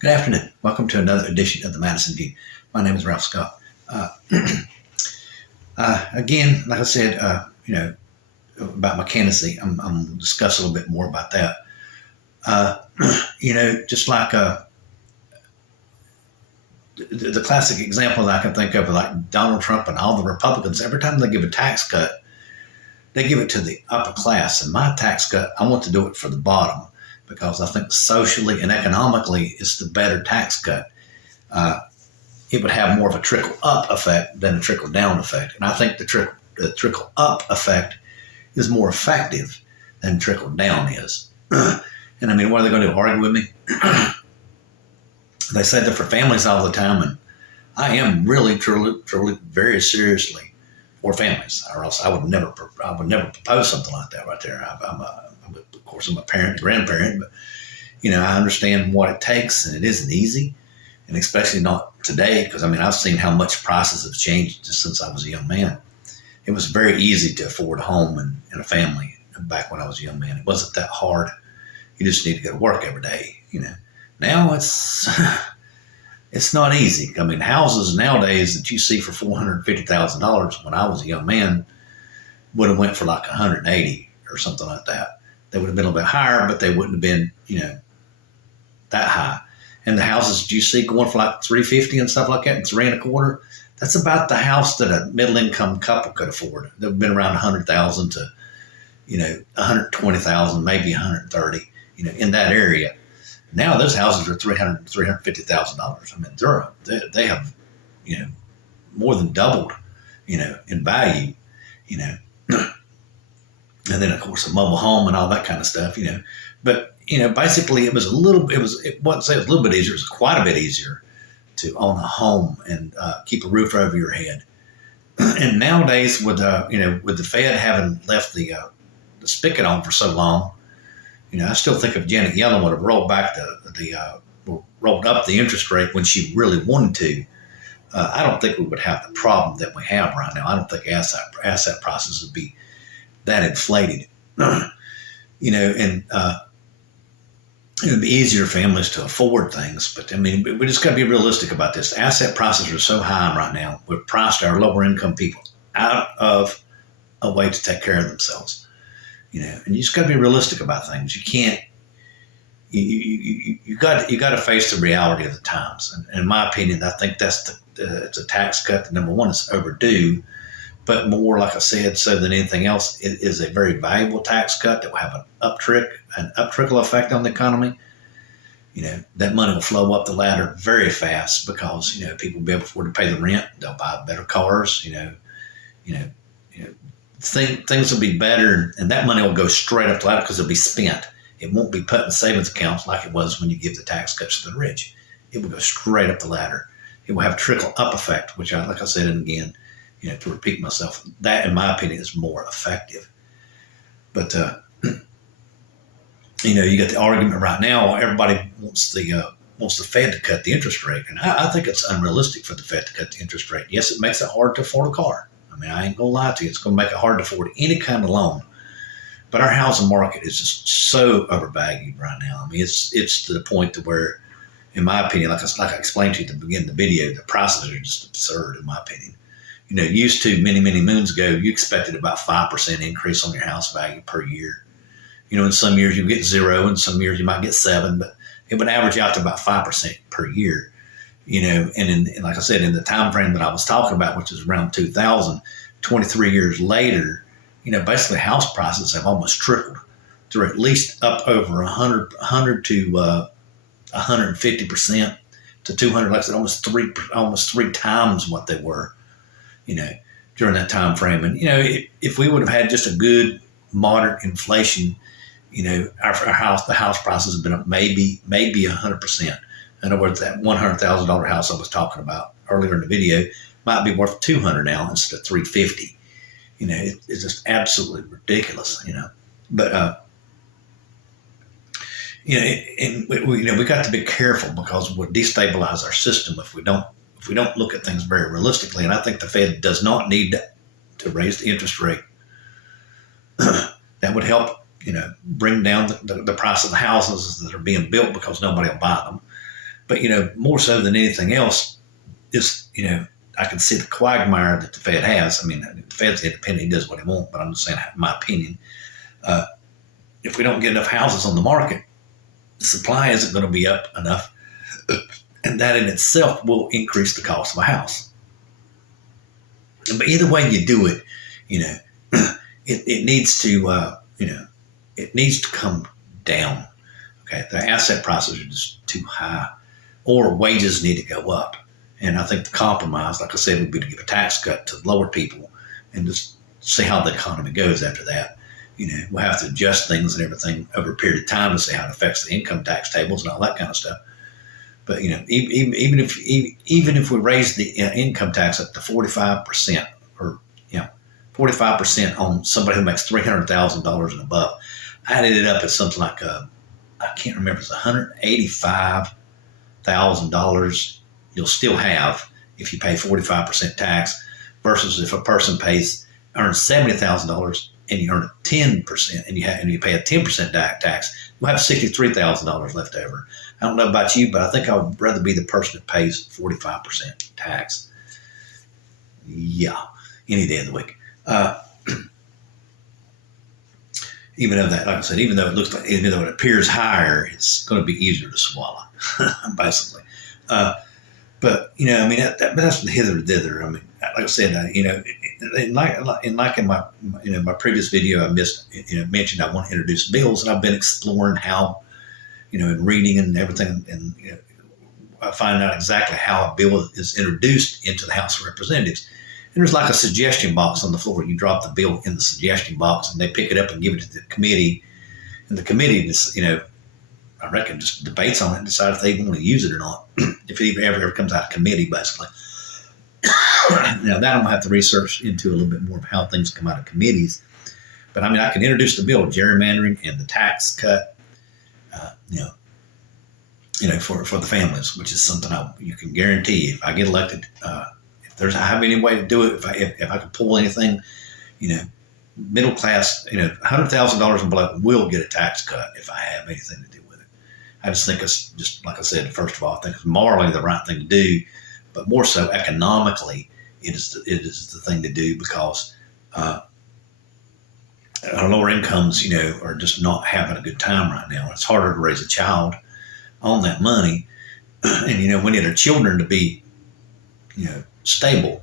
Good afternoon. Welcome to another edition of the Madison View. My name is Ralph Scott. Again, like I said, about mechanicy, I'm going to discuss a little bit more about that. Just like the classic example that I can think of, like Donald Trump and all the Republicans, every time they give a tax cut, they give it to the upper class. And my tax cut, I want to do it for the bottom, because I think socially and economically it's the better tax cut. It would have more of a trickle up effect than a trickle down effect. And I think the trickle up effect is more effective than trickle down is. And I mean, what are they going to do? Argue with me? They say that for families all the time, and I am really, truly, very seriously for families, or else I would never propose something like that right there. Of course, I'm a parent, grandparent, but I understand what it takes, and it isn't easy, and especially not today, because I've seen how much prices have changed just since I was a young man. It was very easy to afford a home and a family back when I was a young man. It wasn't that hard. You just need to go to work every day. Now it's not easy. Houses nowadays that you see for $450,000 when I was a young man would have went for like 180 or something like that. They would have been a little bit higher, but they wouldn't have been, that high. And the houses that you see going for like 350 and stuff like that, and 3.25, that's about the house that a middle-income couple could afford. They've been around 100,000 to, 120,000, maybe 130, in that area. Now those houses are $350,000. They have, more than doubled, in value, and then of course a mobile home and all that kind of stuff, But basically it wasn't say it was a little bit easier. It was quite a bit easier to own a home and keep a roof over your head. And nowadays, with the Fed having left the spigot on for so long, I still think if Janet Yellen would have rolled back rolled up the interest rate when she really wanted to, I don't think we would have the problem that we have right now. I don't think asset prices would be that inflated. And it would be easier for families to afford things. But we just got to be realistic about this. Asset prices are so high right now. We've priced our lower income people out of a way to take care of themselves. And you just got to be realistic about things. You can't. You got to face the reality of the times. And in my opinion, I think it's a tax cut that, number one, is overdue, but more, like I said, so than anything else, it is a very valuable tax cut that will have an uptrickle effect on the economy. That money will flow up the ladder very fast, because people will be able to afford to pay the rent. They'll buy better cars. Things will be better, and that money will go straight up the ladder because it'll be spent. It won't be put in savings accounts like it was when you give the tax cuts to the rich. It will go straight up the ladder. It will have a trickle up effect, which, like I said, and again, to repeat myself, that, in my opinion, is more effective. But you got the argument right now. Everybody wants the Fed to cut the interest rate, and I think it's unrealistic for the Fed to cut the interest rate. Yes, it makes it hard to afford a car. I ain't gonna lie to you. It's gonna make it hard to afford any kind of loan. But our housing market is just so overvalued right now. It's to the point to where, in my opinion, like I explained to you at the beginning of the video, the prices are just absurd, in my opinion. Used to many, many moons ago, you expected about 5% increase on your house value per year. In some years you get 0, and some years you might get 7, but it would average out to about 5% per year. And like I said, in the time frame that I was talking about, which is around 2000, 23 years later, basically house prices have almost tripled. They're at least up over 100 to 150% to 200, like I said, almost three times what they were, during that time frame. And if we would have had just a good moderate inflation, the house prices have been up maybe 100%. In other words, that $100,000 house I was talking about earlier in the video might be worth $200 now instead of $350. It's just absolutely ridiculous. But and we got to be careful, because we'll destabilize our system if we don't look at things very realistically. And I think the Fed does not need to raise the interest rate. That would help, bring down the price of the houses that are being built, because nobody will buy them. But, more so than anything else is, I can see the quagmire that the Fed has. I mean, the Fed's independent. He does what he wants, but I'm just saying, my opinion. If we don't get enough houses on the market, the supply isn't going to be up enough. And that in itself will increase the cost of a house. But either way you do it, it needs to, it needs to come down. Okay, the asset prices are just too high, or wages need to go up. And I think the compromise, like I said, would be to give a tax cut to lower people and just see how the economy goes after that. We'll have to adjust things and everything over a period of time to see how it affects the income tax tables and all that kind of stuff. But even if we raise the income tax up to 45%, or 45% on somebody who makes $300,000 and above, I added it up at something like I can't remember, it's $185,000 you'll still have if you pay 45% tax, versus if a person earns $70,000 and you earn 10% and you pay a 10% tax, you'll have $63,000 left over. I don't know about you, but I think I would rather be the person that pays 45% tax. Yeah, any day of the week. Even though even though it appears higher, it's going to be easier to swallow, basically. But that's the hither or thither. I mean, like I said, in my previous video, I mentioned I want to introduce bills, and I've been exploring how, and reading and everything, and I find out exactly how a bill is introduced into the House of Representatives. And there's like a suggestion box on the floor. You drop the bill in the suggestion box, and they pick it up and give it to the committee, and the committee just, I reckon, just debates on it and decides if they want to use it or not. If it ever comes out of committee, basically. Now, that I'm going to have to research into a little bit more of how things come out of committees. But, I can introduce the bill, gerrymandering and the tax cut, for the families, which is something you can guarantee if I get elected. If I have any way to do it, if I can pull anything, middle class, $100,000 and below will get a tax cut if I have anything to do with it. I just think it's just, like I said, first of all, I think it's morally the right thing to do, but more so economically, it is the thing to do, because our lower incomes, are just not having a good time right now. It's harder to raise a child on that money, and we need our children to be, stable,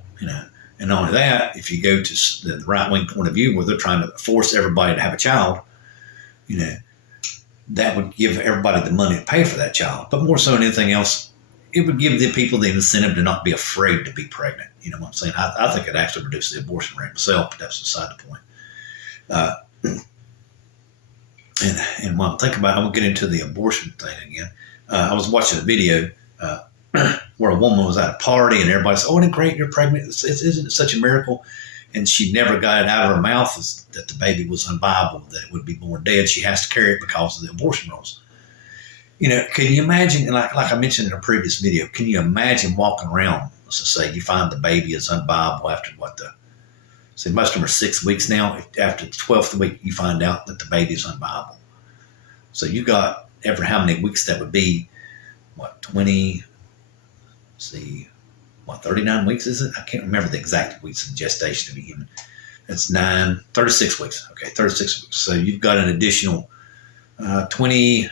and not only that, if you go to the right-wing point of view where they're trying to force everybody to have a child, that would give everybody the money to pay for that child. But more so than anything else, it would give the people the incentive to not be afraid to be pregnant. You know what I'm saying? I think it actually reduces the abortion rate myself, but that's beside the point. And when I'm thinking about it, I'm going to get into the abortion thing again. I was watching a video where a woman was at a party and everybody said, "Oh, isn't it great you're pregnant? Isn't it such a miracle?" And she never got it out of her mouth that the baby was unviable, that it would be born dead. She has to carry it because of the abortion rules. Can you imagine, like I mentioned in a previous video, can you imagine walking around, let's just say you find the baby is unviable after most of them are 6 weeks now. After the 12th week, you find out that the baby is unviable. So you got every how many weeks that would be, 39 weeks is it? I can't remember the exact weeks of gestation of a human. It's 36 weeks. Okay, 36 weeks. So you've got an additional 22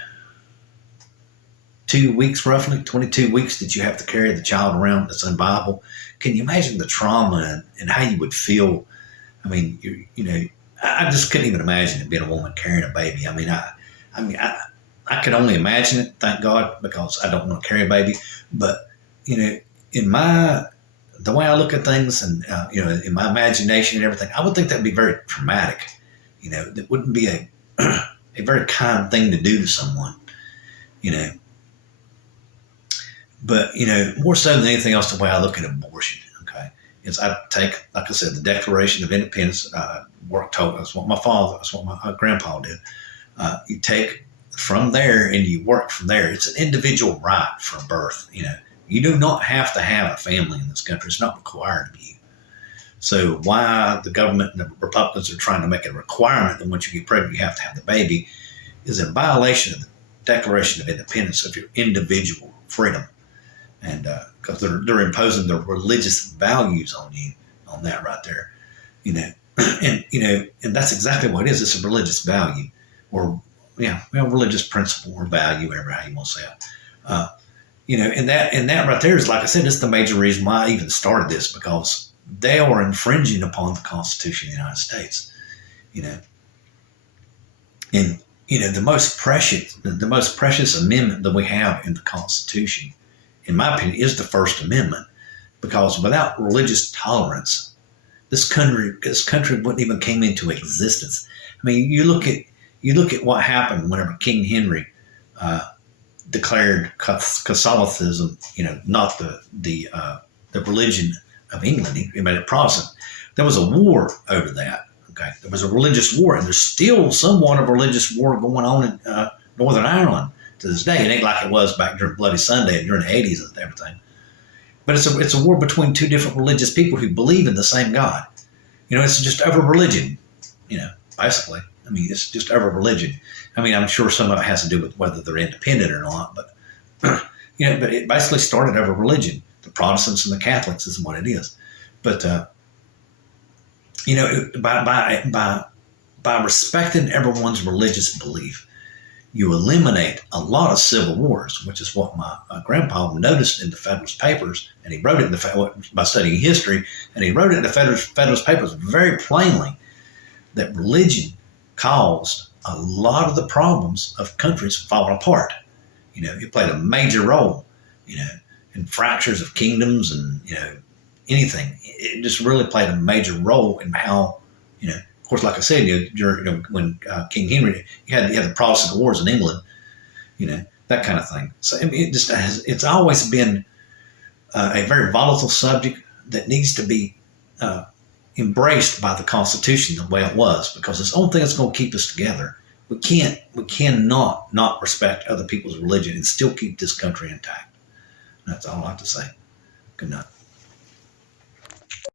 weeks, roughly 22 weeks that you have to carry the child around that's unviable. Can you imagine the trauma and how you would feel? I mean, I just couldn't even imagine it being a woman carrying a baby. I could only imagine it, thank God, because I don't want to carry a baby. But, the way I look at things and, in my imagination and everything, I would think that would be very traumatic. That wouldn't be a very kind thing to do to someone, But, more so than anything else, the way I look at abortion, okay, is I take, like I said, the Declaration of Independence, that's what my grandpa did. You take from there and you work from there. It's an individual right from birth, You do not have to have a family in this country. It's not required of you. So why the government and the Republicans are trying to make it a requirement that once you get pregnant, you have to have the baby is in violation of the Declaration of Independence of your individual freedom, and because they're imposing their religious values on you on that right there, and that's exactly what it is. It's a religious value, or religious principle or value, whatever how you want to say it. And that right there is, like I said, it's the major reason why I even started this, because they are infringing upon the Constitution of the United States. And the most precious amendment that we have in the Constitution, in my opinion, is the First Amendment, because without religious tolerance, this country wouldn't even came into existence. I mean, you look at what happened whenever King Henry declared Catholicism, not the religion of England. He made it Protestant. There was a war over that. Okay, there was a religious war, and there's still somewhat of a religious war going on in Northern Ireland to this day. It ain't like it was back during Bloody Sunday and during the 80s and everything. But it's a war between two different religious people who believe in the same God. It's just over religion. Basically. I mean, it's just over religion. I mean, I'm sure some of it has to do with whether they're independent or not, but but it basically started over religion. The Protestants and the Catholics is what it is. But by respecting everyone's religious belief, you eliminate a lot of civil wars, which is what my grandpa noticed in the Federalist Papers, and he wrote it by studying history, and he wrote it in the Federalist Papers very plainly that religion caused a lot of the problems of countries falling apart. It played a major role, in fractures of kingdoms and, anything. It just really played a major role in how, of course, like I said, when King Henry, you had the Protestant wars in England, that kind of thing. So I mean, it's always been a very volatile subject that needs to be embraced by the Constitution the way it was, because it's the only thing that's going to keep us together. We cannot not respect other people's religion and still keep this country intact. That's all I have to say. Good night.